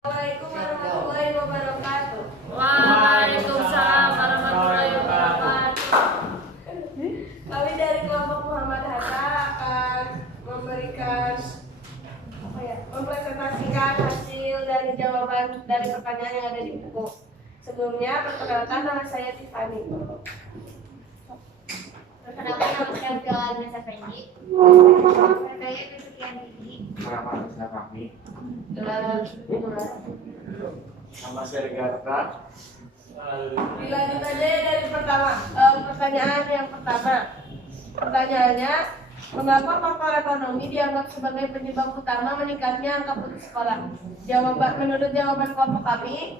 Assalamualaikum warahmatullahi wabarakatuh. Waalaikumsalam warahmatullahi wabarakatuh. Kami dari kelompok Muhammad Hatta akan mempresentasikan hasil dari jawaban dari pertanyaan yang ada di buku. Sebelumnya, perkenalkan nama saya Tiffany. Perkenalkan nama saya Abdul Nasa Fendi. Saya Sekian Tinggi. Nama saya Fahmi. Nama saya Garta. Dilanjut aja ya dari pertanyaan yang pertama. Pertanyaannya, mengapa faktor ekonomi dianggap sebagai penyebab utama meningkatnya angka putus sekolah? Menurut jawaban kelompok kami,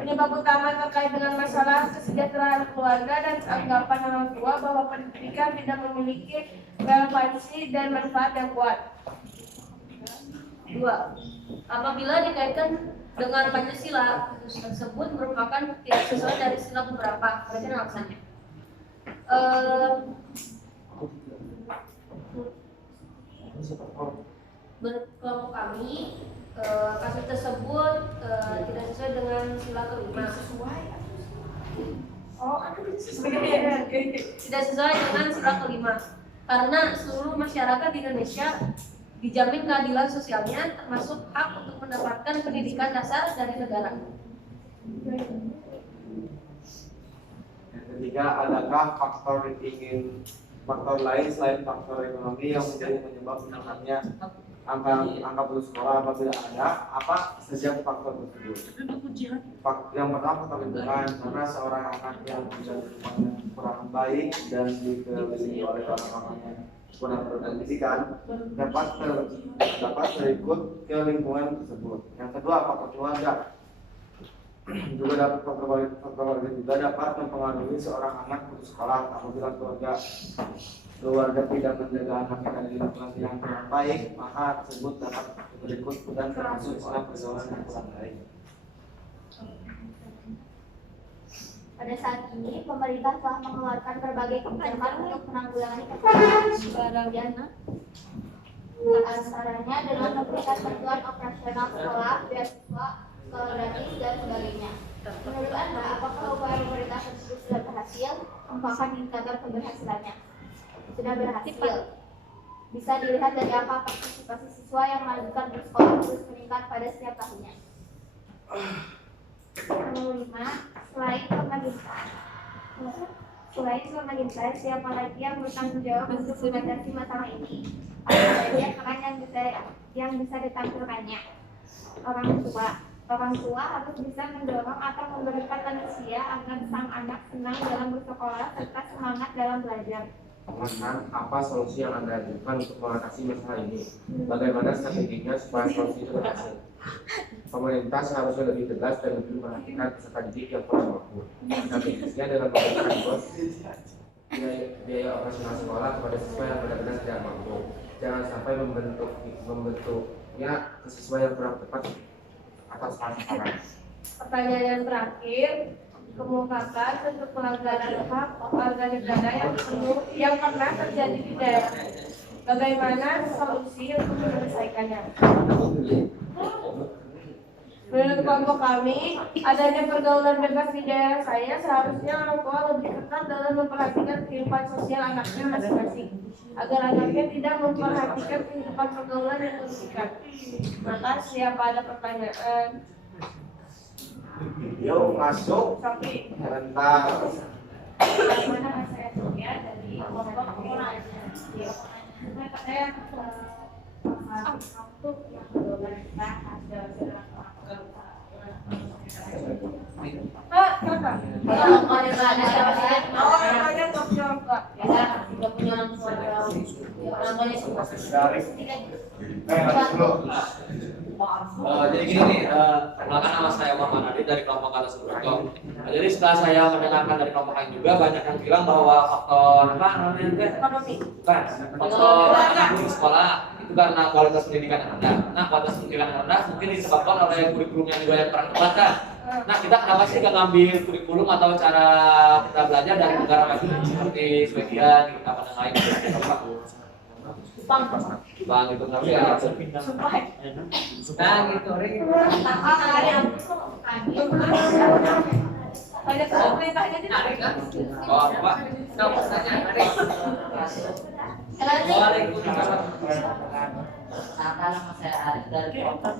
penyebab utama terkait dengan masalah kesejahteraan keluarga dan anggapan orang tua bahwa pendidikan tidak memiliki relevansi dan manfaat yang kuat. 2. Apabila dikaitkan dengan Pancasila, kasus tersebut merupakan tidak sesuai dari sila beberapa. Berarti alasannya. Menurut kelompok kami, kasus tersebut tidak sesuai dengan sila kelima. Tidak sesuai dengan sila kelima. Karena seluruh masyarakat di Indonesia dijamin keadilan sosialnya, termasuk hak untuk mendapatkan pendidikan dasar dari negara. Yang ketiga, adakah faktor lain selain faktor ekonomi yang menjadi penyebab meningkatnya angka putus sekolah? Apabila ada, apa saja faktor tersebut? Yang pertama, faktor lingkungan, karena seorang anak yang menjadi kurang baik dan dikelilingi oleh orang-orang yang kurang berpendidikan dapat terikut ke lingkungan tersebut. Yang kedua, faktor keluarga juga dapat dapat mempengaruhi seorang anak putus sekolah. Apabila keluarga tidak menjaga anaknya dari lingkungan yang kurang baik, maka tersebut dapat berikut dan termasuk oleh pergaulan yang kurang baik. Pada saat ini, pemerintah telah mengeluarkan berbagai kebijakan untuk menanggulangi kekerasan. Antaranya dengan memberikan bantuan operasional sekolah, beasiswa, sekolah gratis, dan sebagainya. Menurut Anda, apakah upaya pemerintah tersebut sudah berhasil? Apakah indikator keberhasilannya sudah berhasil? Bisa dilihat dari angka partisipasi siswa yang melanjutkan bersekolah terus meningkat pada setiap tahunnya. Nomor 5, selain pemerintah, siapa lagi yang bertanggung jawab untuk mengatasi masalah ini? Apa saja peran yang bisa ditampilkannya? Orang tua harus bisa mendorong atau memberikan manusia agar sang anak senang dalam bersekolah serta semangat dalam belajar. Teman-teman, apa solusi yang Anda ajukan untuk mengatasi masalah ini? Bagaimana strateginya supaya solusi itu berhasil? Pemerintah seharusnya lebih tegas dan lebih memperhatikan peserta didik yang kurang mampu. Strategisnya dengan memberikan biaya operasional sekolah kepada siswa yang benar-benar tidak mampu. Jangan sampai membentuknya ke siswa yang kurang tepat atas sasaran. Pertanyaan yang terakhir, kemukakan bentuk pelanggaran hak warga negara yang pernah terjadi di daerah. Bagaimana solusi untuk menyelesaikannya? Menurut kelompok kami, adanya pergaulan bebas di daerah saya, seharusnya orang tua lebih ketat dalam memperhatikan kehidupan sosial anaknya masing-masing, agar anaknya tidak memperhatikan kehidupan pergaulan yang merugikan. Maka siapa ada pertanyaan? Yuk masuk. Sofi. Sebentar. Bagaimana saya Sofia dari kelompok Muhammad saya untuk yang kedua hasil Jadi gini nih, perkenalkan nama saya Muhammad Adit dari kelompok Kata Subroko. Jadi setelah saya mendengarkan dari kelompok lain juga banyak yang bilang bahwa faktor apa namanya Ekonomi. bukan faktor di sekolah itu karena kualitas pendidikan yang rendah. Nah, kualitas pendidikan yang rendah mungkin disebabkan oleh kurikulum yang juga yang kurang tepat kan. Nah, kita kenapa sih nggak ngambil kurikulum atau cara kita belajar dari negara maju seperti Swedia, di tempat yang lain? Bang itu tapi ya. Nah gitu, Ri. Ada perintahnya tidak? Oh, Pak. Kamu tanya, Ri. Waalaikumsalam. Nah, karena saya dari kelompok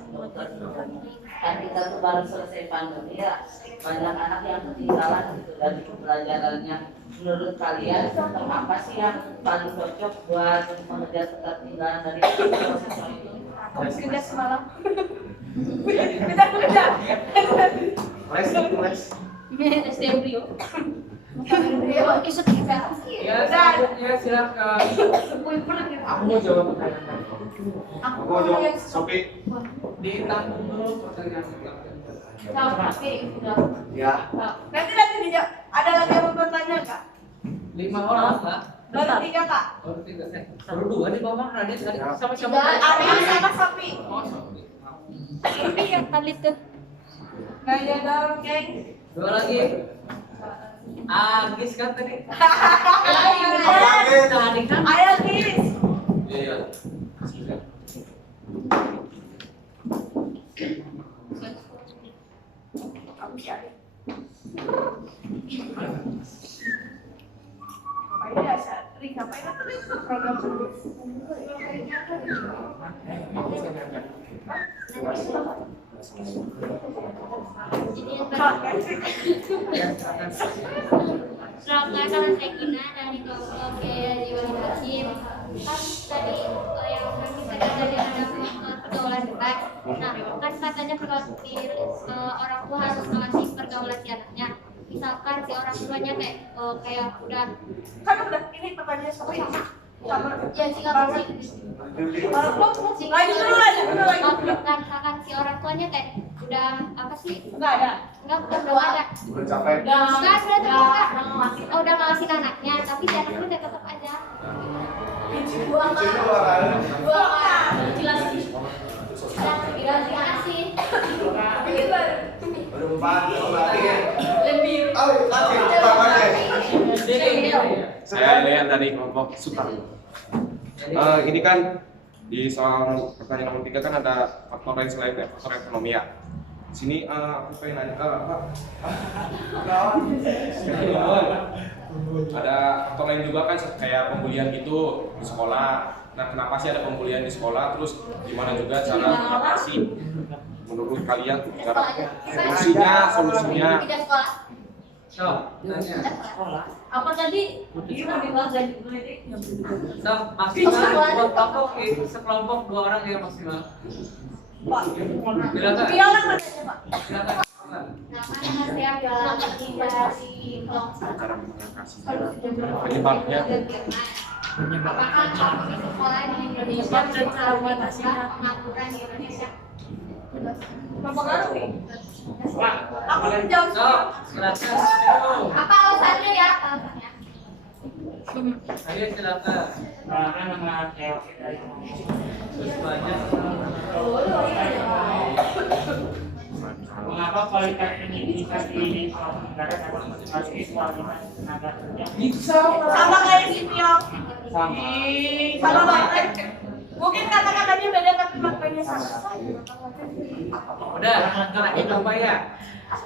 kan kita tuh baru selesai pandemi ya, banyak anak yang ketinggalan gitu dari pembelajarannya. Menurut kalian apa sih yang paling cocok buat mengejar ketertinggalan dari siswa itu? Habis kerja semalam. Kerja. Les. SDM Brio. Ikut kita. Ya, selanjutnya silakan. Aku mau jawab pertanyaan. Aku mau jawab Sopi. Ditanggung dulu pertanyaan silakan. Ya. Nanti dijawab. Ada lagi yang mau bertanya kak? 5 orang lah. Baru 3 kak. Baru 3 baru 2 di bawah Radit tadi sama siapa? Arya sama Sopi. Oh, sorry. Tapi yang tadi tuh. Nanya dong geng. 2 lagi. Agis kan tadi. Tadi kan. Ayo guys. Iya. Ngapain ya, Satri? Ngapain ya, Satri? Program dulu. Selamat saya Kina dari kelompok Jiwa Hakim. Kan tadi yang kami tadi ada pergaulan debat. Nah, kan katanya orang tua harus mengawasi pergaulan si anaknya. Misalkan si orang tuanya kayak udah Kan udah, ini pertanyaan sama. ya sikap sih. Lagi dulu lagi. Kan misalkan si orang tuanya kayak udah apa sih? Enggak ada. Enggak udah ada. Udah capek. Udah ngawasin anaknya, tapi si anaknya udah tetap aja. Buang kan? Jelas sih. Kasih. Udah 4 lagi. Lebih. Oh, lagi pertamanya. Saya Leon dari kelompok Sutar. Ini kan di soal pertanyaan nomor 3 kan ada faktor lain selain faktor ekonomi ya. Di sini aku pengen nanya ada faktor lain juga kan kayak pembulian gitu di sekolah. Nah, kenapa sih ada pembulian di sekolah? Terus gimana juga cara mengatasi? Menurut kalian cara solusinya? Tidak sekolah. So, tanya. Apa tadi? So, maksimal kelompok sekelompok 2 orang ya maksimal. Pak. Silakan. Piala mana ya, Pak? Silakan. Namanya saya Bella dari kelompok. Cara mengatasi penyebabnya. Apakah kamu di sekolah di Indonesia cara mengatasinya pengaturan di Indonesia? Mempengaruhi. Aku jawab. So, silakan. Apa alasannya ya? Alasannya. Ayo silakan. Terus banyak. Mengapa kualitas pendidikan di negara masih siswa dengan tenaga kerja? Sama kayak si Piong. Sama. Sama banget. Mungkin kata-katanya beda tapi maknanya sama. Udah, karena itu apa ya?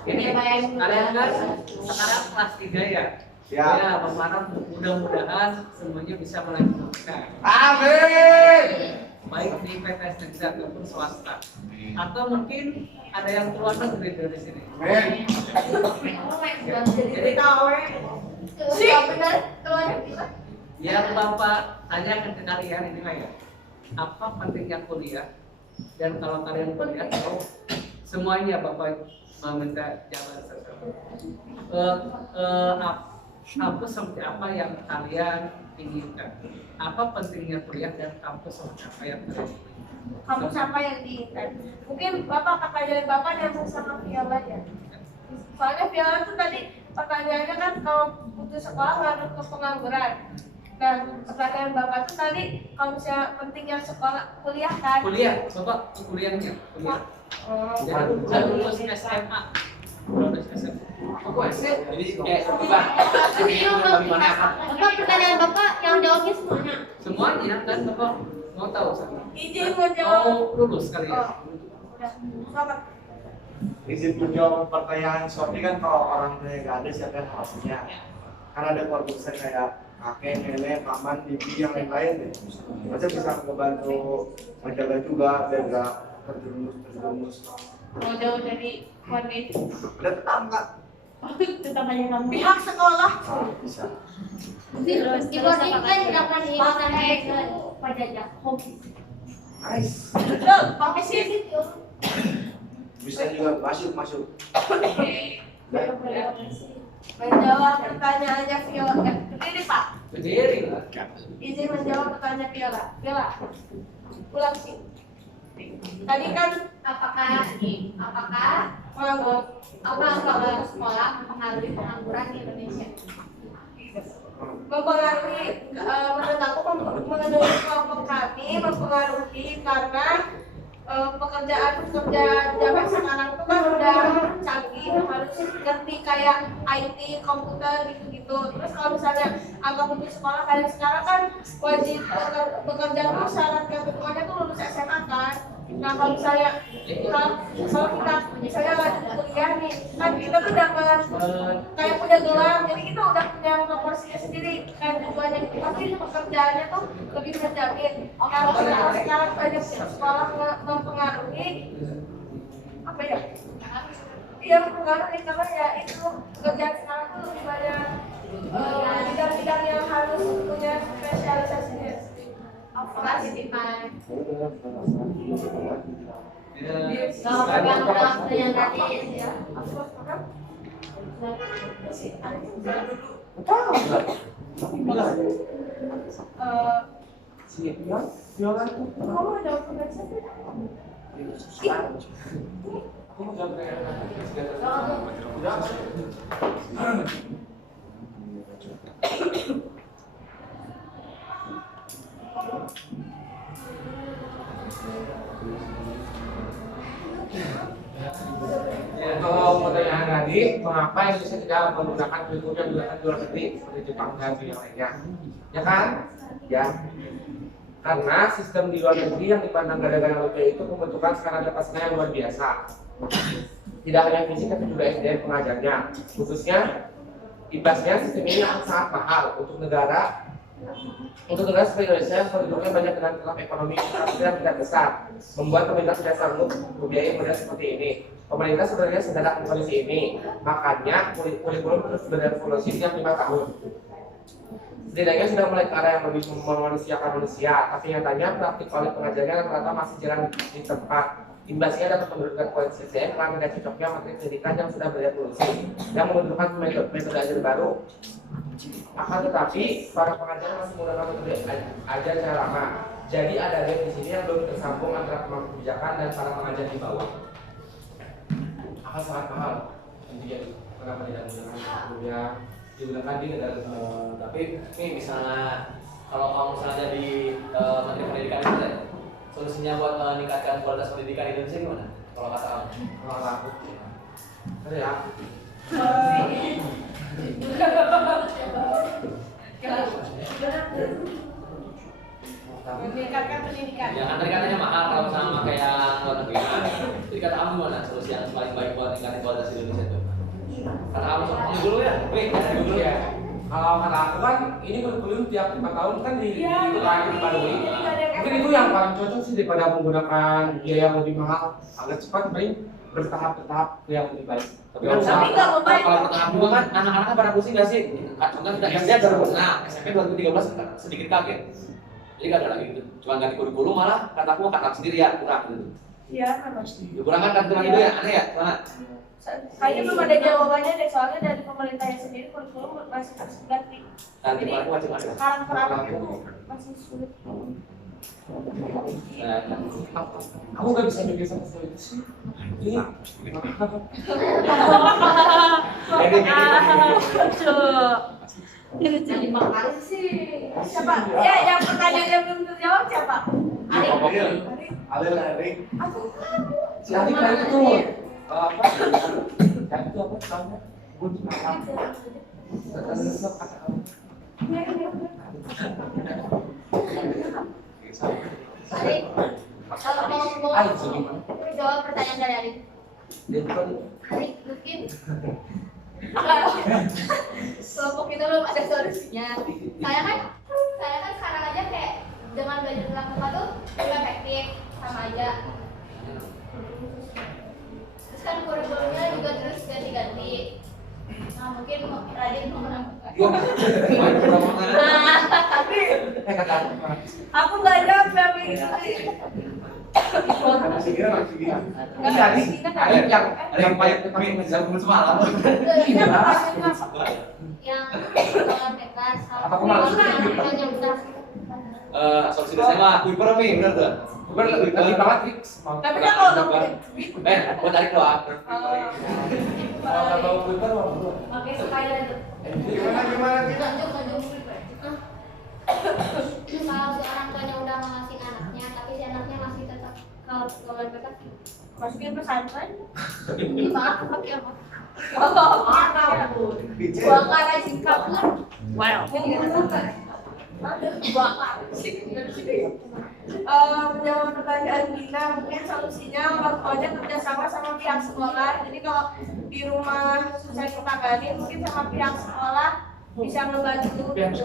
Ini kalian kan sekarang kelas 3 ya? Ya. Ya, berharap mudah-mudahan semuanya bisa melanjutkan. Amin. Baik di PTS negeri ataupun swasta. Atau mungkin ada yang keluar negeri dari sini. Amin. Jadi Si. Benar keluar yang Bapak tanyakan ke kalian ini ya, apa pentingnya kuliah? Dan kalau kalian kuliah tahu semuanya Bapak meminta jawaban sesuatu. Kampus seperti apa yang kalian inginkan? Apa pentingnya kuliah dan kampus seperti apa yang kalian inginkan? Kamu siapa yang diinginkan? Mungkin Bapak pertanyaan Bapak nyambung sama Viola ya. Soalnya Viola tuh tadi pertanyaannya kan kalau putus sekolah ngaruh ke pengangguran. Dan pertanyaan Bapak tuh tadi kalau misalnya pentingnya sekolah kuliah kan? Kuliah, Bapak kuliahnya, kuliah. Dan lulus SMA. Lulus SMA. Jadi kayak Pak, bagaimana Pak? Bapak pertanyaan Bapak yang jawabnya semuanya. Semuanya kan Bapak Mau tahu sama? Izin menjawab. Mau lulus kali ya? Udah. Selamat. Izin menjawab pertanyaan Sofi kan kalau orang tua nggak ada siapa yang ngawasinya? Kan ada keluarga besar kayak kakek, nenek, paman, bibi yang lain-lain deh. Masa bisa membantu menjaga juga biar nggak terjerumus. Mau jauh dari keluarga itu. Ada tetangga. Tetangganya kamu. Pihak sekolah. Bisa. Terus ibu ini kan dapat di Pak Jajak. Nice. Betul, pakai sini. Bisa juga masuk. Menjawab pertanyaannya Viola. Berdiri Pak. Berdiri lah. Izin menjawab pertanyaan Viola. Viola, ulang sih. Tadi kan Apakah pengangguran sekolah mempengaruhi pengangguran di Indonesia? mempengaruhi, menurut aku mengenai kelompok kami mempengaruhi karena pekerjaan zaman sekarang itu kan udah canggih, harus ngerti kayak IT, komputer gitu-gitu. Terus kalau misalnya angka putus sekolah kayak sekarang kan wajib bekerja tuh syarat kebutuhannya tuh lulus SMA kan. Nah kalau misalnya kalau kita misalnya lanjut kuliah nih, kan kita tuh dapat kayak punya gelar, jadi kita udah punya proporsinya sendiri kan tujuannya. Pasti pekerjaannya tuh lebih menjamin. Kalau sekarang banyak sekolah mempengaruhi apa ya? Iya mempengaruhi karena ya itu kerjaan sekarang tuh lebih banyak bidang-bidang yang harus punya spesialisasinya. Partisipan. Ya, kalau pertanyaan tadi, mengapa Indonesia tidak menggunakan kurikulum yang digunakan di luar negeri seperti Jepang dan yang lainnya? Ya kan? Ya. Karena sistem di luar negeri yang dipandang gara-gara lucu itu pembentukan skala atasnya yang luar biasa. Tidak hanya fisik tapi juga SDM pengajarnya. Khususnya imbasnya sistem ini akan sangat mahal untuk negara seperti Indonesia yang penduduknya banyak dengan kelas ekonomi yang tidak besar, membuat pemerintah tidak sanggup membiayai model seperti ini. Pemerintah sebenarnya sedang dalam kondisi ini, makanya kurikulum terus berevolusi setiap 5 tahun. Setidaknya sudah mulai ke arah yang lebih memanusiakan manusia, tapi nyatanya praktik oleh pengajarnya rata-rata masih jarang di tempat. Imbasnya dapat menurunkan kualitas SDM karena tidak cocoknya materi pendidikan yang sudah berevolusi yang membutuhkan metode ajar baru. Akan tetapi para pengajar masih menggunakan metode ajar cara lama. Jadi ada gap di sini yang belum tersambung antara pemangku kebijakan dan para pengajar di bawah. Akan sangat mahal. Intinya kenapa tidak menggunakan sebelumnya digunakan di negara Tapi nih misalnya kalau kamu misalnya jadi menteri pendidikan itu deh, solusinya buat meningkatkan kualitas pendidikan Indonesia gimana? Kalau kata kamu? kalau aku ya meningkatkan pendidikan. Ya kan tadi katanya mahal kalau sama kayak luar negeri. Jadi kata kamu gimana solusi yang paling baik buat meningkatkan kualitas Indonesia itu? Kata kamu kamu dulu ya, dulu ya. kalau kata aku kan ini kurikulum tiap 5 tahun kan diperbarui. Mungkin itu yang paling cocok sih daripada menggunakan biaya yang lebih mahal. Agak cepat paling bertahap yang lebih baik. Tapi nggak membaik. Kalau bertahap juga kan anak-anaknya pada pusing nggak sih? Contohnya kita SD baru, nah SMP 2013 sedikit kaget. Jadi nggak ada lagi gitu. Cuma ganti kurikulum malah kataku kata sendiri ya kurang gitu. Iya kan mas. Kurang kan kata itu ya aneh ya mana? Kayaknya belum ada jawabannya deh, soalnya dari pemerintahnya sendiri kurikulum masih harus diganti. Nanti Jadi paling macam ada. karakter anak itu masih sulit. Aku nggak bisa mikir sama sekali itu sih. Ini Jadi makan sih. Siapa? Ya, yang pertanyaan yang belum terjawab siapa? Alil Erik. Aku. si Adik kan itu apa? Kan itu apa namanya? Bunyi apa? Kata kamu. Adik, mau jawab pertanyaan dari Adik. Adik, mungkin kelompok itu belum ada solusinya. Saya kan sekarang aja kayak dengan belajar tatap muka tuh juga efektif, sama aja. Terus kan kurikulumnya juga terus ganti-ganti. Nah, mungkin Radin mau menambahkan. Aku nggak jawab tapi itu. Ada yang payah menjawab semalam. Yang sekolah TK Apa kemarin? yang udah Solusi saya mah Kuiper nih, bener tuh. Kuiper lebih banget nih. Tapi kan kalau udah Buat tarik doang. Kalau Kuiper mau Pakai supaya Gimana? lanjut. Kalau si orang tuanya udah ngasih anaknya, tapi si anaknya masih tetap kalau sekolah TK masukin pesantren. gimana? Pakai apa? Bakar singkat. Wow. Menjawab pertanyaan Gina, mungkin solusinya orang tuanya kerjasama sama pihak sekolah. Jadi kalau di rumah susah ditangani, mungkin sama pihak sekolah bisa membantu. Jadi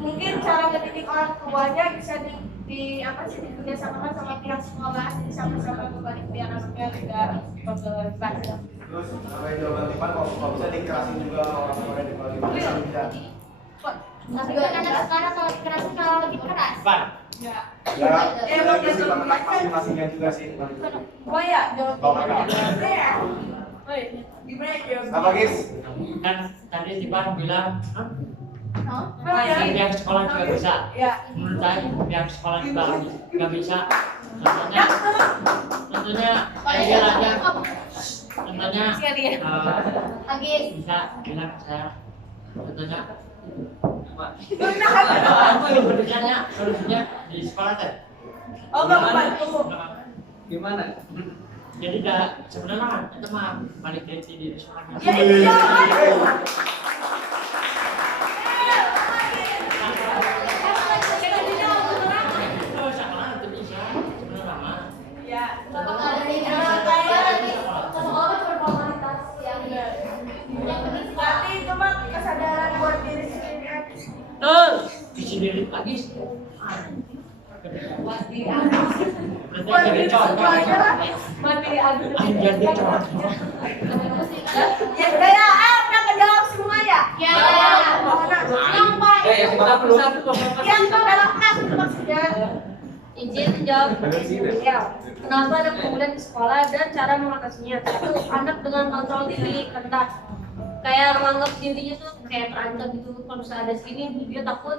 mungkin cara mendidik orang tuanya bisa di apa sih dikerjasamakan sama pihak sekolah, jadi sama-sama berbalik biar anaknya tidak berbahasa. Terus sampai jawaban Tipan kalau bisa dikerasin juga orang tuanya di balik bisa. Tapi kan anak sekarang kalau dikerasin kalau lebih keras. Ya. Ya, itu sih anak masing-masingnya juga sih. Oh ya, jawab. Apa Gimana jawab? Apa guys? Kan tadi Tipan bilang Ya. pihak sekolah juga bisa. Ya. Menurut saya pihak sekolah juga nggak bisa. Contohnya kayak aja. Contohnya Lagi bisa bilang saya. Contohnya solusinya di sekolah kan. Oh, nggak membantu. Gimana? Jadi sebenarnya itu mah balik di sekolahnya. Ya itu jawabannya. Ya. Berarti itu mah kesadaran buat diri sendiri aja. Di sendiri lagi. Buat diri contoh aja lah. Buat diri aja. Jadi contoh. Ya kayak udah kejawab semua ya. Ya. Yang paling Yang kita perlu yang terdalam maksudnya. izin menjawab. Ya. Kenapa ada kemudian di sekolah dan cara mengatasinya? Satu, anak dengan kontrol diri rendah. Kayak menganggap dirinya tuh kayak terancam gitu. Kalau misalnya ada sini, dia takut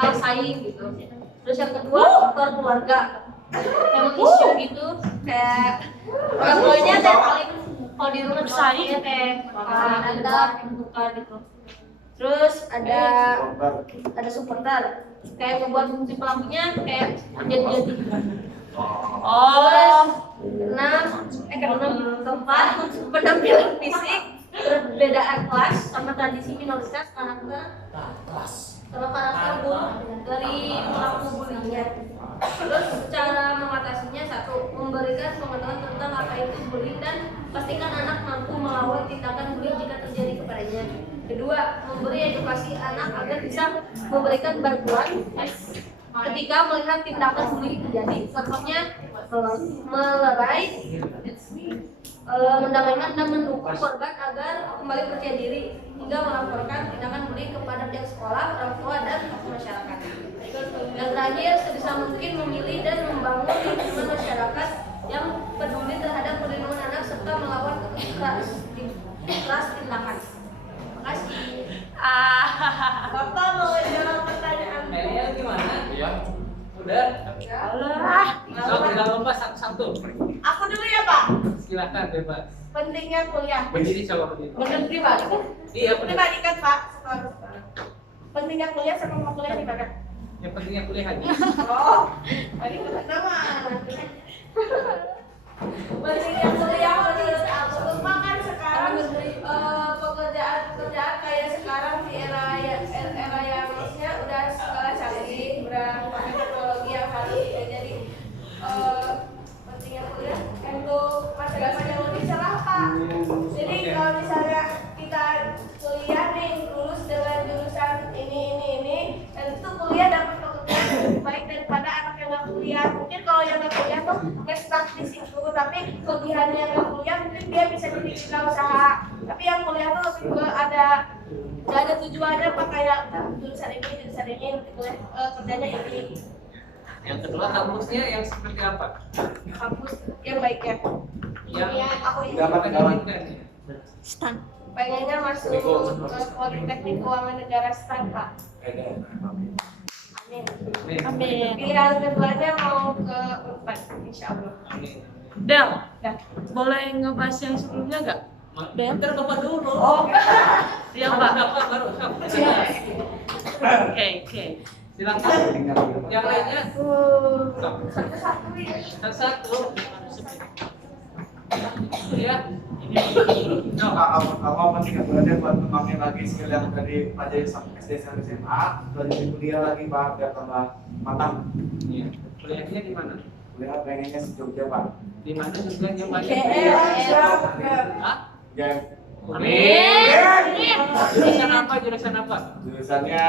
kalah saing gitu. Terus yang kedua, faktor keluarga. Emang isu gitu, kayak orang tuanya kayak paling kalau di rumah bersaing kayak ada bukan gitu. Terus ada supporter, kayak ngebuat fungsi pelakunya kayak jadi. Oh, keempat penampilan fisik, perbedaan kelas sama tradisi minoritas karakter dari pelaku bulinya. Terus cara mengatasinya satu, memberikan pengetahuan tentang apa itu bullying dan pastikan anak mampu melawan tindakan bullying jika terjadi kepadanya. Kedua, memberi edukasi anak agar bisa memberikan bantuan ketika melihat tindakan bullying terjadi. Contohnya melerai, mendamaikan dan mendukung korban agar kembali percaya diri hingga melaporkan tindakan bullying kepada pihak sekolah, orang tua dan masyarakat. Yang terakhir, sebisa mungkin memilih dan membangun lingkungan masyarakat yang peduli terhadap perlindungan anak serta melawan keras tindakan. Terima kasih. Bapak mau jawab pertanyaan. Melia gimana? Iya. Udah? Allah. Jangan lupa satu. Aku dulu ya Pak. Silakan bebas. Pentingnya kuliah. Berdiri coba berdiri. Menurut pribadi kan? Iya benar. Pribadi kan Pak. Pentingnya kuliah sama mau kuliah di mana? Yang pentingnya kuliah aja. Oh, tadi pertama. Pentingnya kuliah menurut aku Pak kan sekarang pekerjaan kayak sekarang di era yang maksudnya udah skala canggih, udah pakai teknologi usaha. Tapi yang kuliah tuh lebih ke ada nggak ada tujuannya apa kayak jurusan ini kerjanya ini. Yang kedua kampusnya yang seperti apa? Kampus yang baik ya. Yang Aku ini Dapat kawan. pengennya masuk ke Politeknik Keuangan Negara STAN, Pak. Amin. Amin. Pilihan keduanya mau ke Unpad, insya Allah. Del, boleh ngebahas yang sebelumnya nggak? Bentar Bapak dulu. Oh, Iya Pak. Bapak baru. Oke. Silakan. Yang lainnya satu-satu ya. satu. Ya. Awal penting sebenarnya buat kembangin lagi skill yang tadi pelajari SD sampai SMA, belajar kuliah lagi Pak biar tambah matang. Iya. Kuliahnya di mana? Kuliah pengennya di Jogja Pak. Di mana tujuannya Pak? Hah? Ya. Amin. Jurusan apa? Jurusannya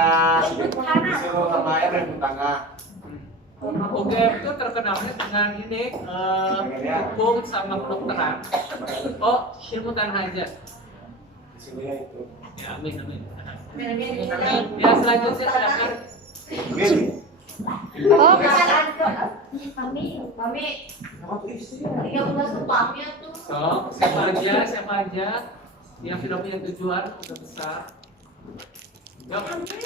disuruh sama air dan tengah. UGM itu terkenalnya dengan ini hukum sama kedokteran. Oh, ilmu tanah aja. Di sini ya itu. Ya, amin. Ya, selanjutnya silakan. Ini. Oh, Mami. 13 tuh Mami tuh. So, siapa aja yang sudah punya tujuan udah besar. Jawab aja.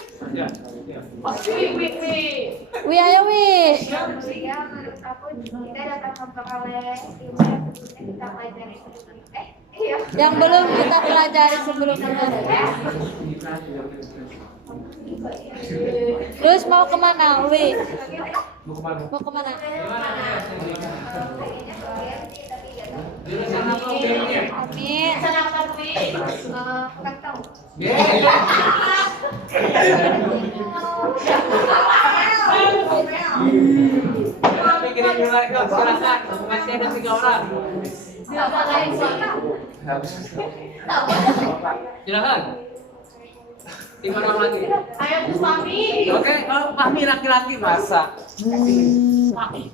Wi ayo Wi. Ya, menurut aku kita datang memperoleh ilmu yang sebelumnya kita pelajari sebelumnya. Iya. Yang belum kita pelajari sebelumnya. Terus mau kemana Wi? Mau kemana? Jurusan apa UGM-nya? Amin. Kurang tahu. Pikirin dulu mereka, silakan. Masih ada 3 orang. Silakan. Di mana lagi? Ayo Gus Mami. Oke, Fahmi laki-laki masa.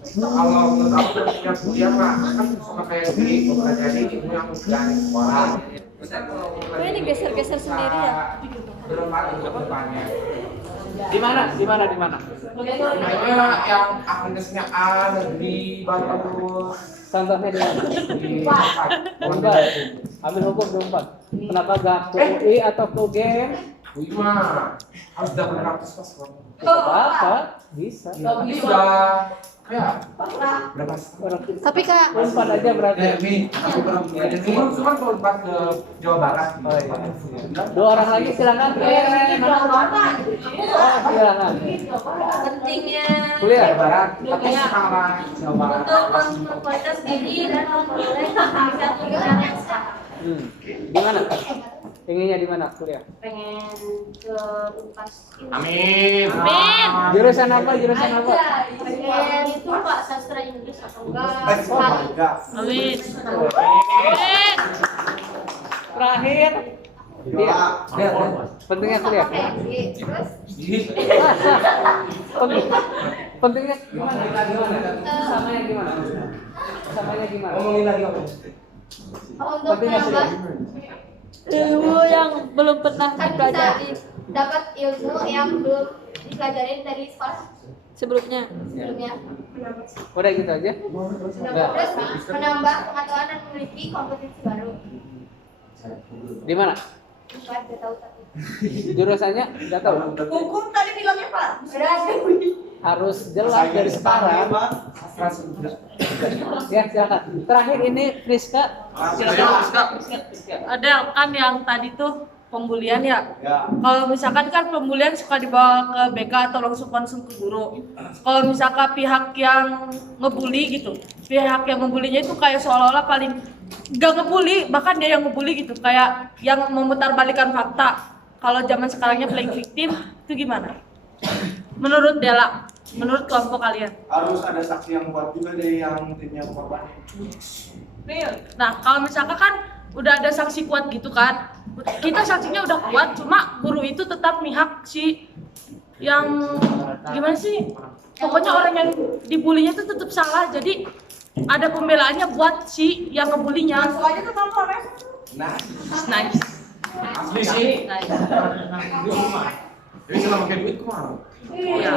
Kalau menurut aku punya kuliah Pak, kan sama kayak di pelajari ilmu yang dari sekolah. Kok ini geser-geser sendiri ya? Belum ada untuk depannya. Di mana? Kayaknya yang akademiknya A negeri bagus. Contohnya di mana? Di Unpad. Ambil hukum di Unpad. Kenapa gak ke UI atau ke UGM? Wih mah harus dapat praktis pas kok. Apa? Bisa. Sudah ya berapa? Tapi Kak, Unpad aja berarti. Mi, aku belum ini cuma kalau pas ke Jawa Barat. Oh, iya. 2 orang lagi silakan. Silakan. pentingnya Kuliah. Jawa Barat, tapi sekarang Jawa Barat. untuk memperkuatkan diri dan memperoleh satu bidang yang sah. Gimana? Inginnya di mana kuliah? Pengen ke Unpas. Amin. Amin. Jurusan apa? Pengen itu Pak sastra Inggris atau enggak? Oh, enggak. Amin. Terakhir. Iya. Pentingnya kuliah. Terus Pentingnya gimana? Samanya gimana? Ngomongin lagi apa? untuk menambah Ilmu yang belum pernah kan dipelajari bisa dapat ilmu yang belum dipelajarin dari sekolah sebelumnya. sebelumnya. Udah gitu aja. Terus menambah pengetahuan dan memiliki kompetensi baru. Di mana? Bukan gak tahu tapi. Jurusannya nggak tahu. Hukum tadi bilangnya Pak. Harus jelas dari sekarang. Ya silakan. Terakhir ini Friska. Silakan. Ada kan yang tadi tuh pembulian ya. Ya. Kalau misalkan kan pembulian suka dibawa ke BK atau langsung konsum ke guru. Kalau misalkan pihak yang ngebully gitu, pihak yang ngebulinya itu kayak seolah-olah paling gak ngebully, bahkan dia yang ngebully gitu, kayak yang memutarbalikan fakta. Kalau zaman sekarangnya playing victim, itu gimana? Menurut Dela, menurut kelompok kalian? Harus ada saksi yang kuat juga dari yang timnya korban. Nah, kalau misalkan kan udah ada saksi kuat gitu kan, kita saksinya udah kuat, cuma guru itu tetap mihak si yang gimana sih? Pokoknya orang yang dibulinya itu tetap salah, jadi ada pembelaannya buat si yang ngebulinya. Langsung aja ke Kapolres. Nah, Nice. asli sih. Duit mah. Jadi selama pakai duit kemana? Iya.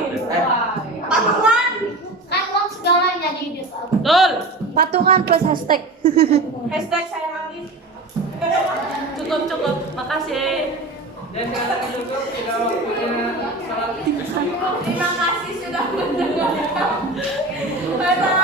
Patungan kan uang segalanya jadi dia tahu. Betul. Patungan plus hashtag. Hashtag saya habis. Cukup. Makasih. Dan karena cukup kita waktunya salat. Terima kasih sudah mendengarkan. Bye-bye.